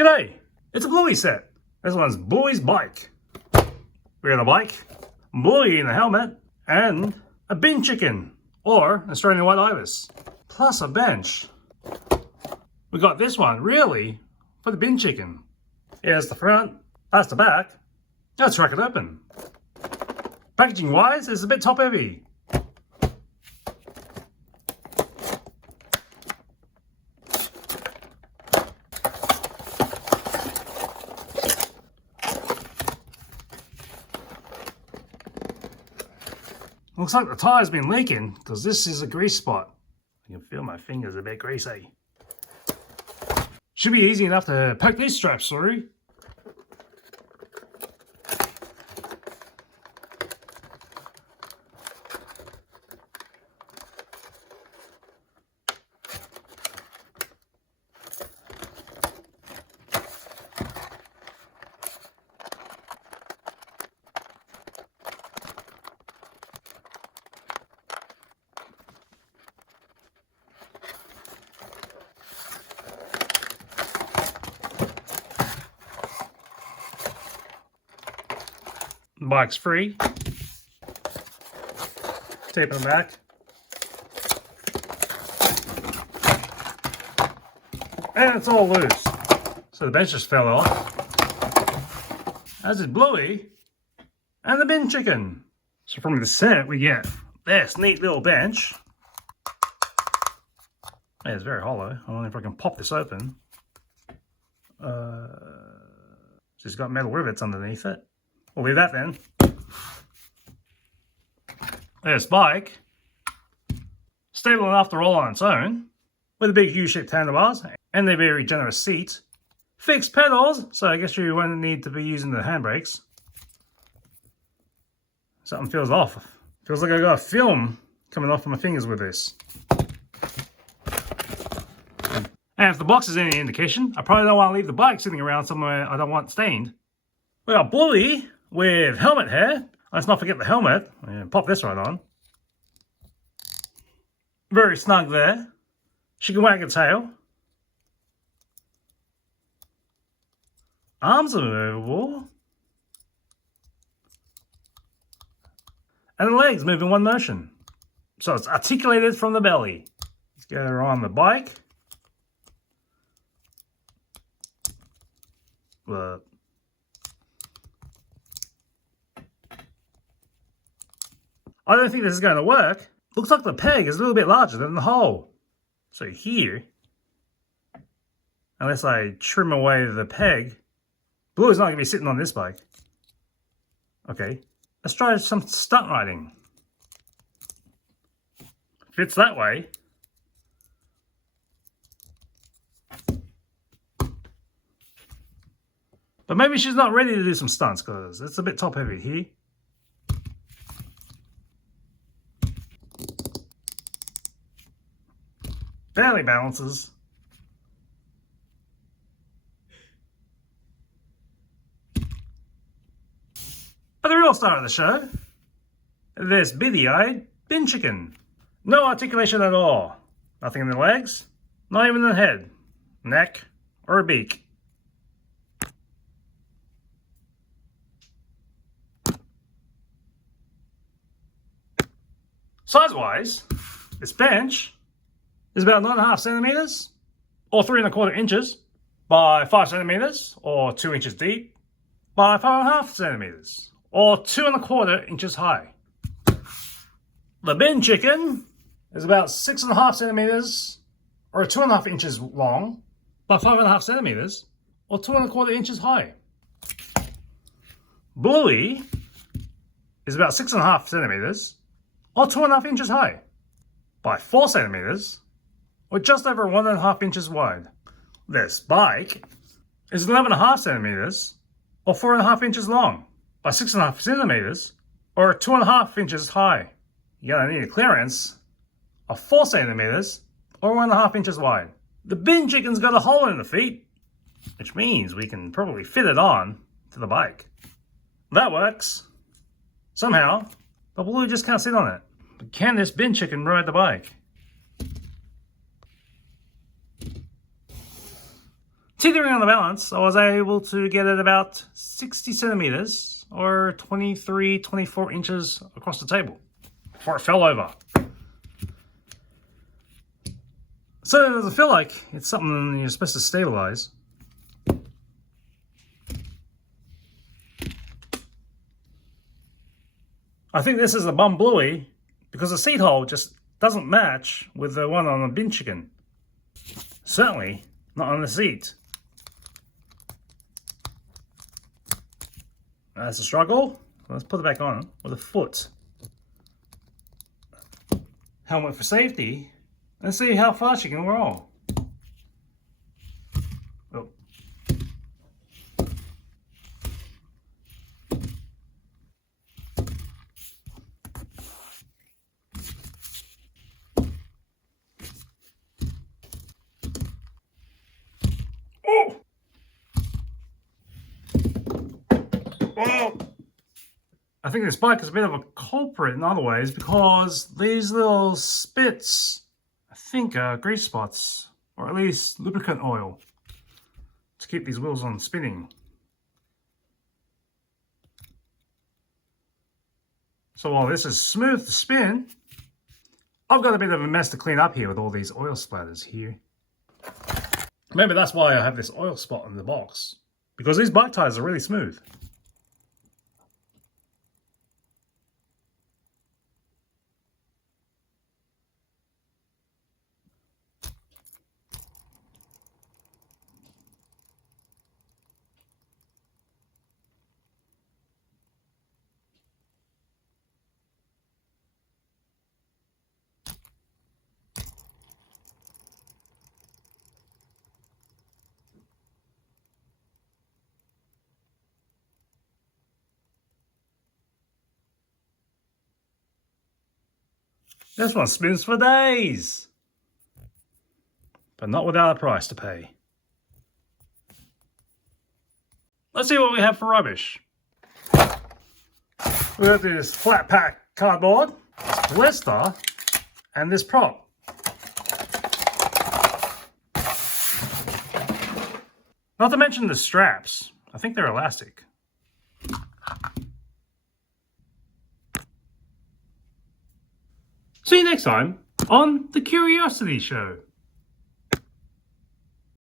G'day, it's a Bluey set. This one's Bluey's bike. We got a bike, Bluey in a helmet, and a bin chicken, or Australian white ibis, plus a bench. We got this one, really, for the bin chicken. Here's the front, that's the back. Let's crack it open. Packaging wise, it's a bit top heavy. Looks like the tire's been leaking because this is a grease spot. I can feel my fingers a bit greasy. Should be easy enough to poke these straps through. The bike's free. Tape it back. And it's all loose. So the bench just fell off. As did Bluey and the bin chicken. So from the set we get this neat little bench. Yeah, it's very hollow. I don't know if I can pop this open. It's got metal rivets underneath it. We'll leave that then. There's bike. Stable enough to roll on its own, with a big U-shaped handlebars and a very generous seat. Fixed pedals, so I guess you won't need to be using the handbrakes. Something feels off. Feels like I got a film coming off of my fingers with this. And if the box is any indication, I probably don't want to leave the bike sitting around somewhere I don't want stained. We got Bluey with helmet hair. Let's not forget the helmet. And pop this right on. Very snug there. She can wag her tail. Arms are movable. And the legs move in one motion. So it's articulated from the belly. Let's get her on the bike. I don't think this is going to work. Looks like the peg is a little bit larger than the hole. So here, unless I trim away the peg, Bluey's not going to be sitting on this bike. Okay, let's try some stunt riding. Fits that way. But maybe she's not ready to do some stunts because it's a bit top heavy here. Barely balances. But the real star of the show, this bitty-eyed bin chicken. No articulation at all. Nothing in the legs, not even the head, neck, or a beak. Size-wise, this bench is about 9.5 centimeters, or 3.25 inches, by 5 centimeters, or 2 inches deep, by 5.5 centimeters, or 2.25 inches high. The bin chicken is about 6.5 centimeters, or 2.5 inches long, by 5.5 centimeters, or 2.25 inches high. Bluey is about 6.5 centimeters, or 2.5 inches high, by 4 centimeters, or just over 1.5 inches wide. This bike is 11.5 centimeters, or 4.5 inches long, by 6.5 centimeters, or 2.5 inches high. You're gonna need a clearance of 4 centimeters, or 1.5 inches wide. The bin chicken's got a hole in the feet, which means we can probably fit it on to the bike. That works. Somehow, but Bluey just can't sit on it. But can this bin chicken ride the bike? Teetering on the balance, I was able to get it about 60 centimeters or 23, 24 inches across the table before it fell over. So it doesn't feel like it's something you're supposed to stabilize. I think this is a bum Bluey because the seat hole just doesn't match with the one on the bin chicken. Certainly not on the seat. That's a struggle. Let's put it back on with a foot. Helmet for safety. Let's see how far she can roll. Oh. Oh! Oh! I think this bike is a bit of a culprit in other ways because these little spits, I think, are grease spots, or at least lubricant oil to keep these wheels on spinning. So while this is smooth to spin, I've got a bit of a mess to clean up here with all these oil splatters here. Maybe that's why I have this oil spot in the box, because these bike tires are really smooth. This one spins for days, but not without a price to pay. Let's see what we have for rubbish. We have this flat pack cardboard, this blister, and this prop. Not to mention the straps. I think they're elastic. See you next time on The Curiosity Show.